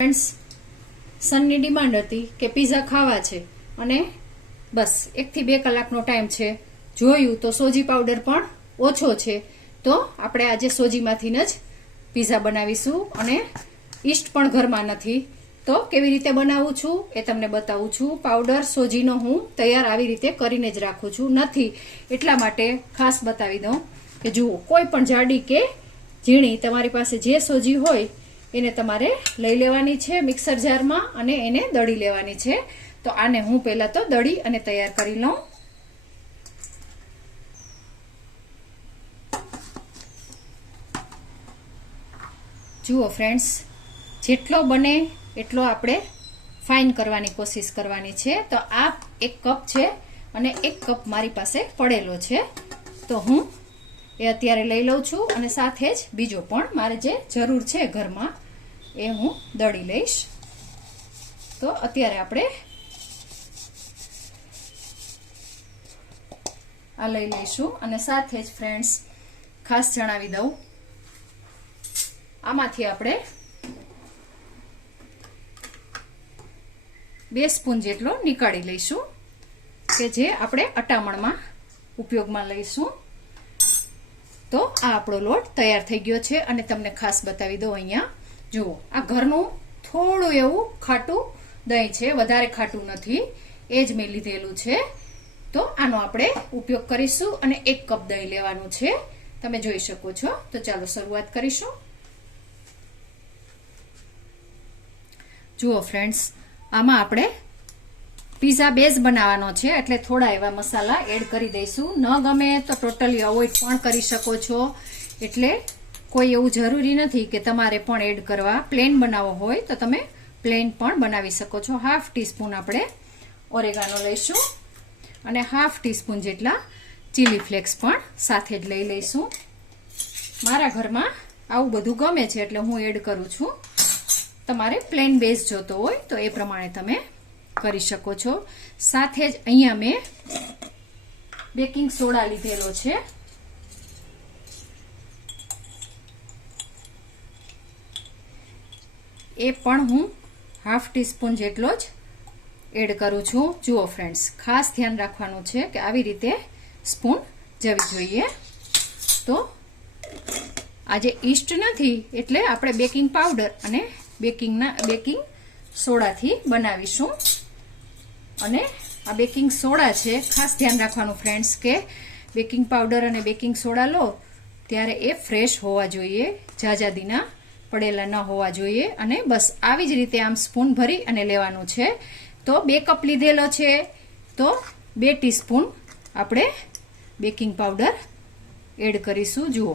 Friends, સનની demand હતી કે pizza ખાવા છે અને બસ 1 થી 2 કલાકનો ટાઈમ છે. જોયું તો સોજી પાવડર પણ ઓછો છે, તો આપણે આજે સોજીમાંથી જ પીઝા બનાવીશું અને ઈસ્ટ પણ ઘરમાં નથી. તો કેવી રીતે બનાવું છું એ તમને બતાવું છું. પાવડર સોજીનો હું તૈયાર આવી રીતે કરીને જ રાખું છું. નથી એટલા માટે ખાસ બતાવી દઉં કે જુઓ, કોઈ પણ જાડી કે ઝીણી તમારી પાસે જે સોજી હોય એને તમારે લઈ લેવાની છે મિક્સર જારમાં અને એને દળી લેવાની છે. તો આને હું પહેલા તો દળી અને તૈયાર કરી લઉં. જુઓ ફ્રેન્ડ્સ, જેટલો બને એટલો આપણે ફાઇન કરવાની કોશિશ કરવાની છે. તો આ 1 કપ છે અને 1 કપ મારી પાસે પડેલો છે, તો હું એ અત્યારે લઈ લઉં છું અને સાથે જ બીજો પણ મારે જે જરૂર છે ઘરમાં એ હું દળી લઈશ. તો અત્યારે આપણે આ લઈ લઈશું અને સાથે જ ફ્રેન્ડ્સ ખાસ જણાવી દઉં, આમાંથી આપણે 2 સ્પૂન જેટલો નીકાળી લઈશું કે જે આપણે અટામણમાં ઉપયોગમાં લઈશું. તો આ આપણો લોટ તૈયાર થઈ ગયો છે અને તમને ખાસ બતાવી દઉં, અહીંયા જુઓ, આ ઘરનું થોડું એવું ખાટું દહીં છે, વધારે ખાટું નથી, એ જ મેં લીધેલું છે. તો આનો આપણે ઉપયોગ કરીશું અને 1 કપ દહીં લેવાનું છે, તમે જોઈ શકો છો. તો ચાલો શરૂઆત કરીશું. જુઓ ફ્રેન્ડ્સ, આમાં આપણે પીઝા બેઝ બનાવવાનો છે એટલે થોડા એવા મસાલા એડ કરી દઈશું. ન ગમે તો ટોટલી અવોઇડ પણ કરી શકો છો, એટલે કોઈ એવું જરૂરી નથી કે તમારે પણ એડ કરવા. પ્લેન બનાવવો હોય તો તમે પ્લેન પણ બનાવી શકો છો. 1/2 ટીસ્પૂન આપણે ઓરેગાનો લઈશું અને 1/2 ટીસ્પૂન જેટલા ચીલી ફ્લેક્સ પણ સાથે જ લઈ લઈશું. મારા ઘરમાં આવું બધું ગમે છે એટલે હું એડ કરું છું. તમારે પ્લેન બેઝ જોતો હોય તો એ પ્રમાણે તમે કરી શકો છો. સાથે જ અહીંયા મેં બેકિંગ સોડા લીધેલો છે, એ પણ હું 1/2 ટીસ્પૂન જેટલો જ એડ કરું છું. જુઓ ફ્રેન્ડ્સ, ખાસ ધ્યાન રાખવાનું છે કે આવી રીતે સ્પૂન જવી જોઈએ. તો આજે ઈસ્ટ નથી એટલે આપણે બેકિંગ પાવડર અને બેકિંગ સોડાથી બનાવીશું. અને આ બેકિંગ સોડા છે, ખાસ ધ્યાન રાખવાનું ફ્રેન્ડ્સ કે બેકિંગ પાવડર અને બેકિંગ સોડા લો ત્યારે એ ફ્રેશ હોવા જોઈએ, જાજાદીના પડેલા ન હોવા જોઈએ. અને બસ આવી જ રીતે આમ સ્પૂન ભરી અને લેવાનું છે. તો 2 કપ લીધેલો છે તો 2 ટીસ્પૂન આપણે બેકિંગ પાવડર એડ કરીશું. જુઓ,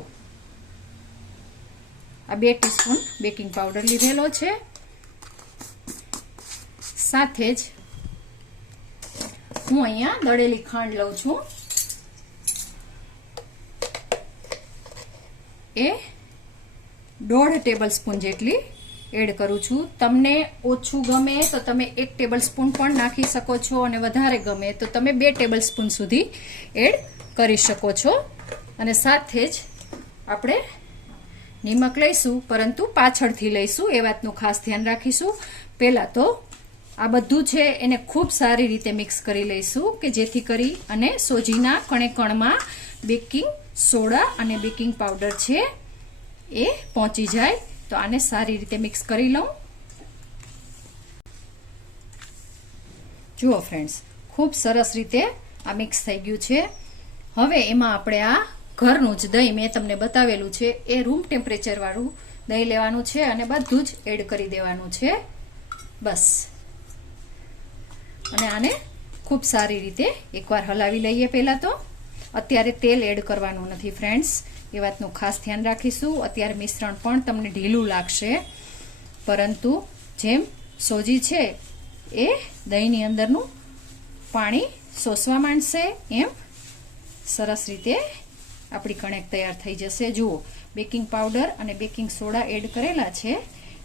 આ 2 ટીસ્પૂન બેકિંગ પાવડર લીધેલો છે. સાથે જ હું અહીંયા દળેલી ખાંડ લઉં છું, એ 1/2 ટેબલ સ્પૂન જેટલી એડ કરું છું. તમને ઓછું ગમે તો તમે 1 ટેબલ સ્પૂન પણ નાખી શકો છો અને વધારે ગમે તો તમે 2 ટેબલ સ્પૂન સુધી એડ કરી શકો છો. અને સાથે જ આપણે નિમક લઈશું, પરંતુ પાછળથી લઈશું, એ વાતનું ખાસ ધ્યાન રાખીશું. પહેલા તો આ બધું છે એને ખૂબ સારી રીતે મિક્સ કરી લઈશું કે જેથી કરી અને સોજીના કણે કણમાં બેકિંગ સોડા અને બેકિંગ પાવડર છે એ પહોંચી જાય. તો આને સારી રીતે મિક્સ કરી લઉં. જુઓ ફ્રેન્ડ્સ, ખૂબ સરસ રીતે આ મિક્સ થઈ ગયું છે. હવે એમાં આપણે આ ઘરનું જ દહીં મેં તમને બતાવેલું છે એ રૂમ ટેમ્પરેચર વાળું દહીં લેવાનું છે અને બધું જ એડ કરી દેવાનું છે. બસ, અને આને ખૂબ સારી રીતે એકવાર હલાવી લઈએ. પહેલા તો અત્યારે તેલ એડ કરવાનું નથી ફ્રેન્ડ્સ, એ વાતનું ખાસ ધ્યાન રાખીશું. અત્યારે મિશ્રણ પણ તમને ઢીલું લાગશે, પરંતુ જેમ સોજી છે એ દહીંની અંદરનું પાણી શોષવા માંડશે એમ સરસ રીતે આપણી કણેક તૈયાર થઈ જશે. જુઓ, બેકિંગ પાવડર અને બેકિંગ સોડા એડ કરેલા છે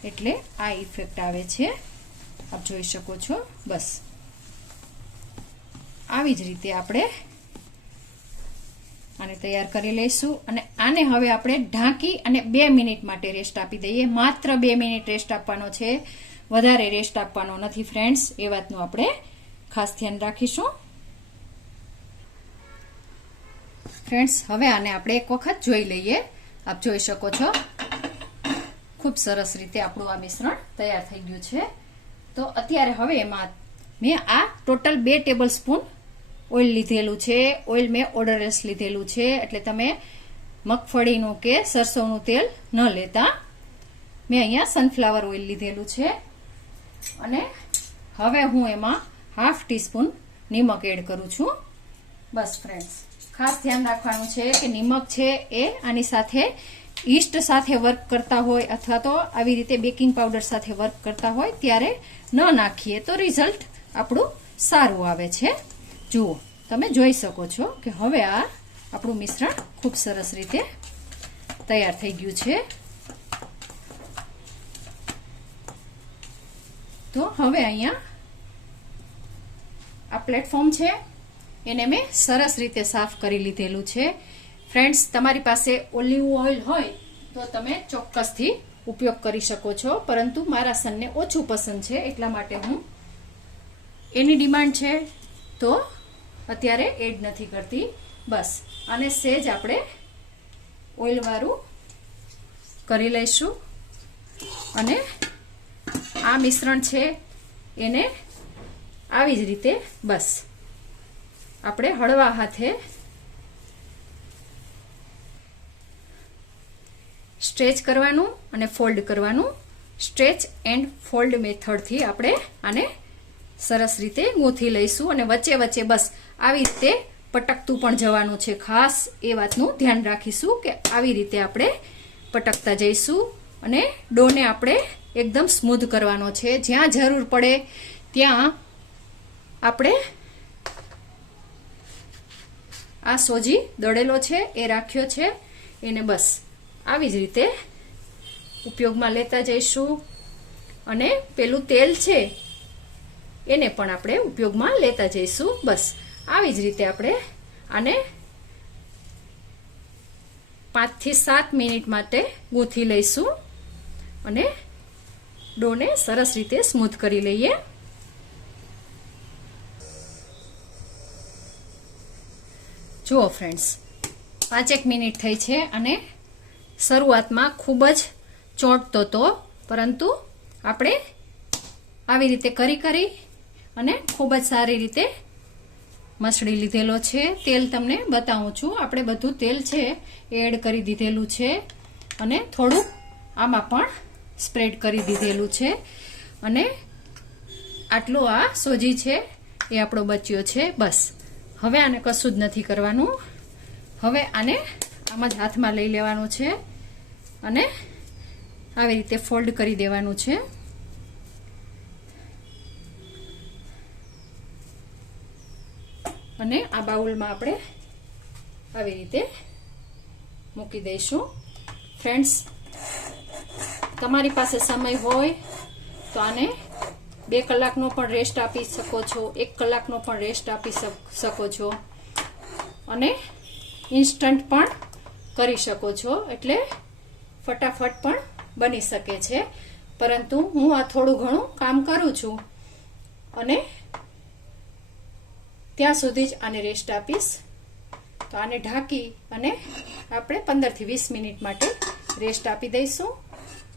એટલે આ ઇફેક્ટ આવે છે, આપ જોઈ શકો છો. બસ આવી જ રીતે આપણે આને તૈયાર કરી લઈશું અને આને હવે આપણે ઢાંકી અને 2 મિનિટ માટે રેસ્ટ આપી દઈએ. માત્ર 2 મિનિટ રેસ્ટ આપવાનો છે, વધારે રેસ્ટ આપવાનો નથી ફ્રેન્ડ્સ, એ વાતનું આપણે ખાસ ધ્યાન રાખીશું. ફ્રેન્ડ્સ, હવે આને આપણે એક વખત જોઈ લઈએ. આપ જોઈ શકો છો ખૂબ સરસ રીતે આપણું આ મિશ્રણ તૈયાર થઈ ગયું છે. તો અત્યારે હવે એમાં મેં આ ટોટલ 2 ટેબલ સ્પૂન ઓઇલ લીધેલું છે. ઓઇલ મેં ઓડરલેસ લીધેલું છે, એટલે તમે મગફળીનું કે સરસોનું તેલ ન લેતા. મેં અહીંયા સનફ્લાવર ઓઇલ લીધેલું છે અને હવે હું એમાં ½ ટીસ્પૂન નિમક એડ કરું છું. બસ ફ્રેન્ડ્સ, ખાસ ધ્યાન રાખવાનું છે કે નિમક છે એ આની સાથે ઈસ્ટ સાથે વર્ક કરતા હોય અથવા તો આવી રીતે બેકિંગ પાવડર સાથે વર્ક કરતા હોય ત્યારે ન નાખીએ તો રિઝલ્ટ આપણું સારું આવે છે. જુઓ, તમે જોઈ શકો છો કે હવે આ આપણું મિશ્રણ ખૂબ સરસ રીતે તૈયાર થઈ ગયું છે. તો હવે અહીંયા આ પ્લેટફોર્મ છે એને મેં સરસ રીતે સાફ કરી લીધેલું છે. ફ્રેન્ડ્સ, તમારી પાસે ઓલિવ ઓઇલ હોય તો તમે ચોક્કસથી ઉપયોગ કરી શકો છો, પરંતુ મારા સનને ઓછું પસંદ છે એટલા માટે હું એની ડિમાન્ડ છે તો અત્યારે એડ નથી કરતી. બસ આને સેજ આપણે ઓઇલવાળું કરી લઈશું અને આ મિશ્રણ છે એને આવી જ રીતે બસ આપણે હળવા હાથે સ્ટ્રેચ કરવાનું અને ફોલ્ડ કરવાનું. સ્ટ્રેચ એન્ડ ફોલ્ડ મેથડથી આપણે આને સરસ રીતે ગૂંથી લઈશું અને વચ્ચે વચ્ચે બસ આવી રીતે પટકતું પણ જવાનું છે. ખાસ એ વાતનું ધ્યાન રાખીશું કે આવી રીતે આપણે પટકતા જઈશું અને ડોને આપણે એકદમ સ્મૂધ કરવાનો છે. જ્યાં જરૂર પડે ત્યાં આપણે આ સોજી દળેલો છે એ રાખ્યો છે એને બસ આવી જ રીતે ઉપયોગમાં લેતા જઈશું અને પેલું તેલ છે એને પણ આપણે ઉપયોગમાં લેતા જઈશું. બસ આવી જ રીતે આપણે આને 5 થી 7 મિનિટ માટે ગૂંથી લઈશું અને ડોને સરસ રીતે સ્મૂથ કરી લઈએ. જુઓ ફ્રેન્ડ્સ, 5 મિનિટ થઈ છે અને શરૂઆતમાં ખૂબ જ ચોંટતો હતો, પરંતુ આપણે આવી રીતે કરી અને ખૂબ જ સારી રીતે મસળી લીધેલો છે. તેલ તમને બતાવું છું, આપણે બધું તેલ છે એડ કરી દીધેલું છે અને થોડુંક આમાં પણ સ્પ્રેડ કરી દીધેલું છે અને આટલો આ સોજી છે એ આપણો બચ્યો છે. બસ હવે આને કશું જ નથી કરવાનું. હવે આને આમ જ હાથમાં લઈ લેવાનું છે અને આવી રીતે ફોલ્ડ કરી દેવાનું છે. અને આ બાઉલમાં આપણે આવી રીતે મૂકી દઈશું. ફ્રેન્ડ્સ, તમારી પાસે સમય હોય તો આને 2 કલાકનો પણ રેસ્ટ આપી શકો છો, 1 કલાકનો પણ રેસ્ટ આપી શકો છો અને ઇન્સ્ટન્ટ પણ કરી શકો છો, એટલે ફટાફટ પણ બની શકે છે. પરંતુ હું આ થોડું ઘણું કામ કરું છું અને ત્યાં સુધી જ આને રેસ્ટ આપીશ. તો આને ઢાંકી અને આપણે 15 થી 20 મિનિટ માટે રેસ્ટ આપી દઈશું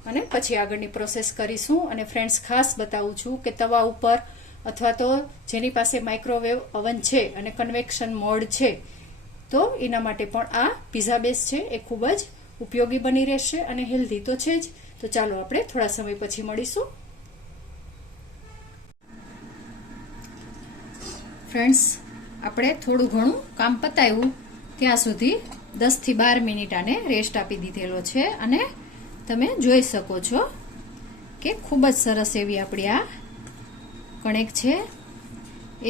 અને પછી આગળની પ્રોસેસ કરીશું. અને ફ્રેન્ડ્સ, ખાસ બતાવું છું કે તવા ઉપર અથવા તો જેની પાસે માઇક્રોવેવ ઓવન છે અને કન્વેક્શન મોડ છે તો એના માટે પણ આ પિઝા બેઝ છે એ ખૂબ જ ઉપયોગી બની રહેશે અને હેલ્ધી તો છે જ. તો ચાલો આપણે થોડા સમય પછી મળીશું. ફ્રેન્ડ્સ, આપણે થોડું ઘણું કામ પતાવ્યું ત્યાં સુધી 10 થી 12 મિનિટ આને રેસ્ટ આપી દીધેલો છે અને તમે જોઈ શકો છો કે ખૂબ જ સરસ એવી આપણી આ કણેક છે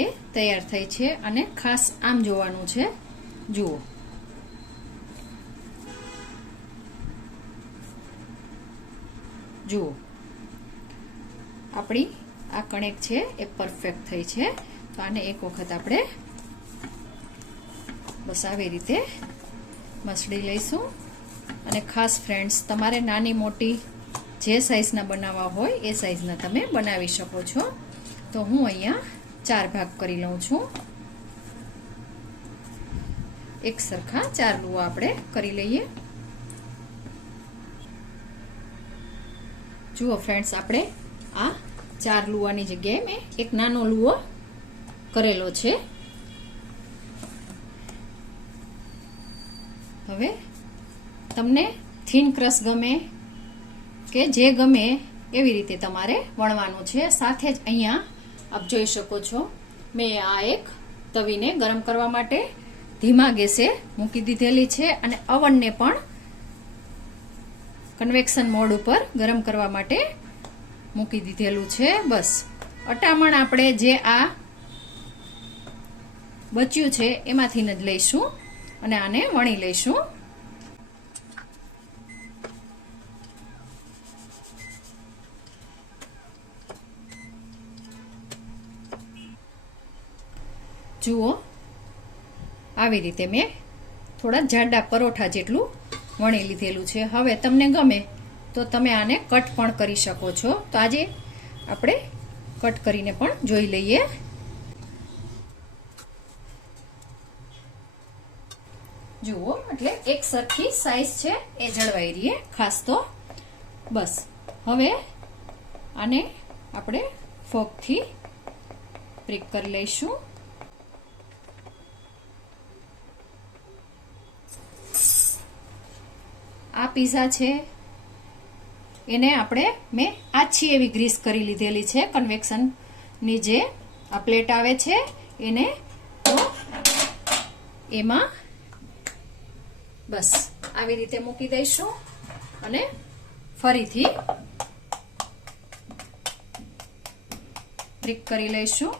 એ તૈયાર થઈ છે. અને ખાસ આમ જોવાનું છે. જુઓ, આપણી આ કણેક છે એ પરફેક્ટ થઈ છે. તો આને એક વખત આપણે બસ આવી રીતે મસળી લઈશું. અને ખાસ ફ્રેન્ડ્સ, તમારે નાની મોટી જે સાઈઝના બનાવવા હોય એ સાઈઝના તમે બનાવી શકો છો. તો હું અહીંયા 4 ભાગ કરી લઉં છું. એક સરખા 4 લુવા આપણે કરી લઈએ. જુઓ ફ્રેન્ડ્સ, આપણે આ 4 લુવાની જગ્યાએ મેં એક નાનો લુવો કરેલો છે. હવે તમને થીન ક્રશ ગમે કે જે ગમે એવી રીતે તમારે વણવાનું છે. સાથે જ અહીંયા આપ જોઈ શકો છો, મેં આ એક તવીને ગરમ કરવા માટે ધીમા ગેસે મૂકી દીધેલી છે અને અવનને પણ કન્વેક્શન મોડ ઉપર ગરમ કરવા માટે મૂકી દીધેલું છે. બસ અટામણ આપણે જે આ બચ્યું છે એમાંથી જ લઈશું અને આને વણી લઈશું. જુઓ, આવી રીતે મેં થોડા જાડા પરોઠા જેટલું વણી લીધેલું છે. હવે તમને ગમે તો તમે આને કટ પણ કરી શકો છો. તો આજે આપણે કટ કરીને પણ જોઈ લઈએ. જુઓ, એટલે એક સરખી સાઈઝ છે એ જળવાઈ રહીએ ખાસ તો. બસ હવે આને આપણે ફોર્કથી પ્રિક કરી લઈશું. આ પીઝા છે એને આપણે મેં આછી એવી ગ્રીસ કરી લીધેલી છે. કન્વેક્શનની જે આ પ્લેટ આવે છે એને તો એમાં બસ આવી રીતે મૂકી દઈશું અને ફરીથી પ્રિક કરી લઈશું.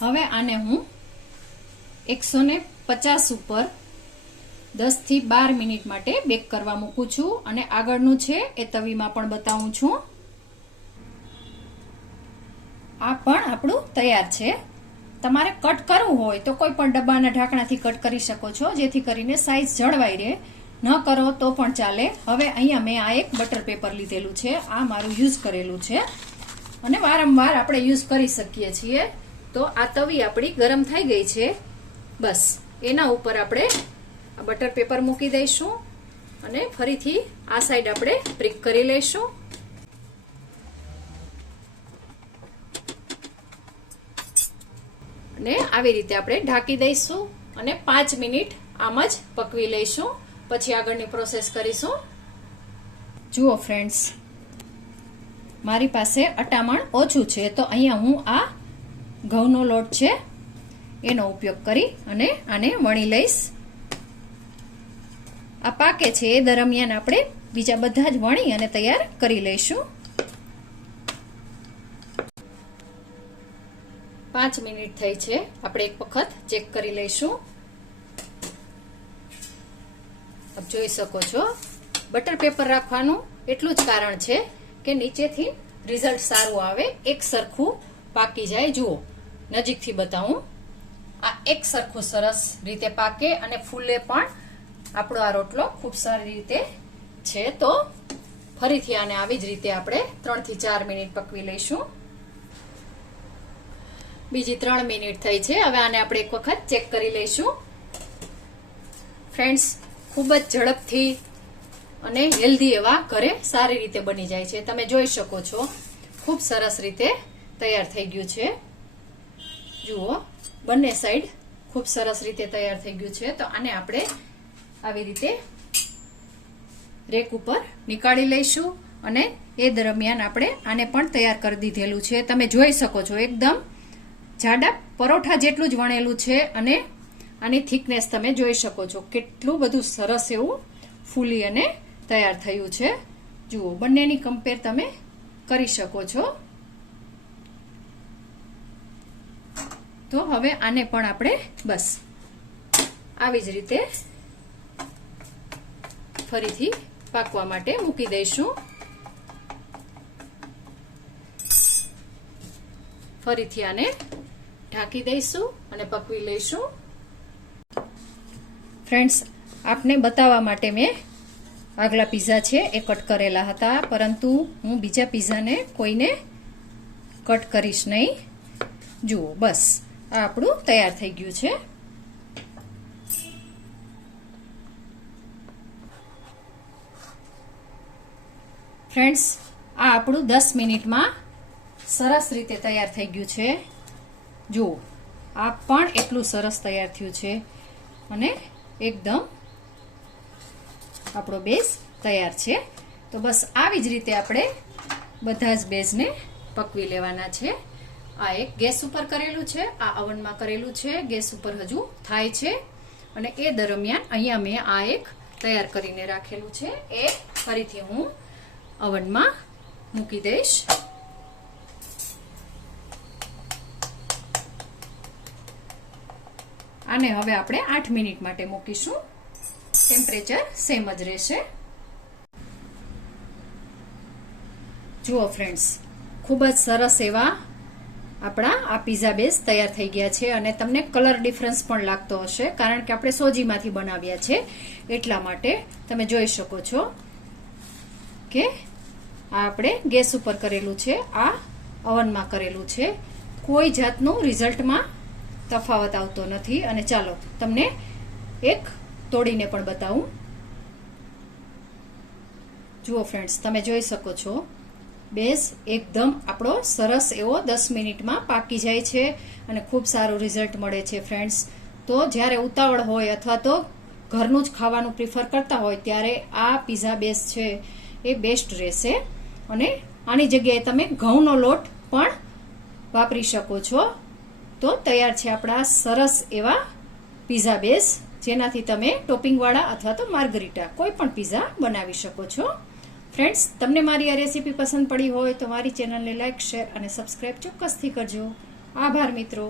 હવે આને હું 150 ઉપર 10 થી 12 મિનિટ માટે બેક કરવા મૂકું છું અને આગળનું છે એ તવીમાં પણ બતાવું છું. આ પણ આપણું તૈયાર છે. તમારે કટ કરવું હોય તો કોઈ પણ ડબ્બાના ઢાંકણાથી કટ કરી શકો છો, જેથી કરીને સાઈઝ જળવાઈ રહે. ન કરો તો પણ ચાલે. હવે અહીંયા મેં આ એક બટર પેપર લીધેલું છે. આ મારું યુઝ કરેલું છે અને વારંવાર આપણે યુઝ કરી શકીએ છીએ. તો આ તવી આપણી ગરમ થઈ ગઈ છે. બસ એના ઉપર આપણે આ બટર પેપર મૂકી દઈશું અને ફરીથી આ સાઈડ આપણે પ્રિક કરી લઈશું. અને આવી રીતે આપણે ઢાંકી દઈશું અને 5 મિનિટ આમ જ પકવી લઈશું. પછી આગળની પ્રોસેસ કરીશું. જુઓ ફ્રેન્ડ્સ, મારી પાસે અટામણ ઓછું છે તો અહીંયા હું આ ઘઉંનો લોટ છે એનો ઉપયોગ કરી અને આને વણી લઈશ. આ પાકે છે એ દરમિયાન આપણે બીજા બધા જ વણી અને તૈયાર કરી લઈશું. 5 મિનિટ થઈ છે. આપણે એક વખત ચેક કરી લઈશું. આપ જોઈ શકો છો, બટર પેપર રાખવાનું એટલું જ કારણ છે કે નીચેથી રિઝલ્ટ સારું આવે, એક સરખું પાકી જાય. જુઓ, નજીકથી બતાવું. આ એક સરખું સરસ રીતે પાકે અને ફૂલે પણ આપણો આ રોટલો ખૂબ સારી રીતે છે. તો ફરીથી આને આવી જ રીતે આપણે 3 થી 4 મિનિટ પકવી લઈશું. બીજી 3 મિનિટ થઈ છે. હવે આને આપણે એક વખત ચેક કરી લઈશું. ફ્રેન્ડ્સ, ખૂબ જ ઝડપથી અને હેલ્ધી એવા ઘરે સારી રીતે બની જાય છે. તમે જોઈ શકો છો, ખૂબ સરસ રીતે તૈયાર થઈ ગયું છે. જુઓ, બંને સાઈડ ખૂબ સરસ રીતે તૈયાર થઈ ગયું છે. તો આને આપણે આવી રીતે રેક ઉપર નીકાળી લઈશું અને એ દરમિયાન આપણે આને પણ તૈયાર કરી દીધેલું છે. તમે જોઈ શકો છો, એકદમ જાડા પરોઠા જેટલું જ વણેલું છે અને આની થિકનેસ તમે જોઈ શકો છો, કેટલું બધું સરસ એવું ફૂલી અને તૈયાર થયું છે. જુઓ, બંનેની કમ્પેર તમે કરી શકો છો. તો હવે આને પણ આપણે બસ આવી જ રીતે ફરીથી પાકવા માટે મૂકી દઈશું. ફરીથી આને ઢાંકી દઈશું અને પકવી લઈશું. ફ્રેન્ડ્સ, આપને બતાવવા માટે મેં આગલા પીઝા છે એ કટ કરેલા હતા, પરંતુ હું બીજા પીઝાને કોઈને કટ કરીશ નહીં. જુઓ, બસ આ આપણું તૈયાર થઈ ગયું છે. ફ્રેન્ડ્સ, આ આપણું 10 મિનિટમાં સરસ રીતે તૈયાર થઈ ગયું છે. જુઓ, આ પણ એટલું સરસ તૈયાર થયું છે અને એકદમ આપણો બેઝ તૈયાર છે. તો બસ આવી જ રીતે આપણે બધા જ બેઝને પકવી લેવાના છે. આ એક ગેસ ઉપર કરેલું છે, આ અવનમાં કરેલું છે. ગેસ ઉપર હજુ થાય છે અને એ દરમિયાન અહીંયા મેં આ એક તૈયાર કરીને રાખેલું છે, એ ફરીથી હું અવનમાં મૂકી દઈશ. આને હવે આપણે 8 મિનિટ માટે મૂકીશું. ટેમ્પરેચર સેમ જ રહેશે. જુઓ ફ્રેન્ડ્સ, ખૂબ જ સરસ એવા આપણા આ પીઝા બેઝ તૈયાર થઈ ગયા છે અને તમને કલર ડિફરન્સ પણ લાગતો હશે, કારણ કે આપણે સોજીમાંથી બનાવ્યા છે એટલા માટે. તમે જોઈ શકો છો કે આ આપણે ગેસ ઉપર કરેલું છે, આ અવનમાં કરેલું છે. કોઈ જાતનું રિઝલ્ટમાં તફાવત આવતો નથી. અને ચાલો તમને એક તોડીને પણ બતાવું. જુઓ ફ્રેન્ડ્સ, તમે જોઈ શકો છો બેઝ એકદમ આપણો સરસ એવો 10 મિનિટમાં પાકી જાય છે અને ખૂબ સારું રિઝલ્ટ મળે છે. ફ્રેન્ડ્સ, તો જ્યારે ઉતાવળ હોય અથવા તો ઘરનું જ ખાવાનું પ્રિફર કરતા હોય ત્યારે આ પીઝા બેઝ છે એ બેસ્ટ રહેશે. અને આની જગ્યાએ તમે ઘઉંનો લોટ પણ વાપરી શકો છો. તો તૈયાર છે આપણા સરસ એવા પીઝા બેઝ, જેનાથી તમે ટોપિંગવાળા અથવા તો માર્ગરીટા કોઈ પણ પીઝા બનાવી શકો છો. ફ્રેન્ડ્સ, તમને મારી આ રેસીપી પસંદ પડી હોય તો મારી ચેનલને લાઈક, શેર અને સબસ્ક્રાઈબ ચોક્કસથી કરજો. આભાર મિત્રો.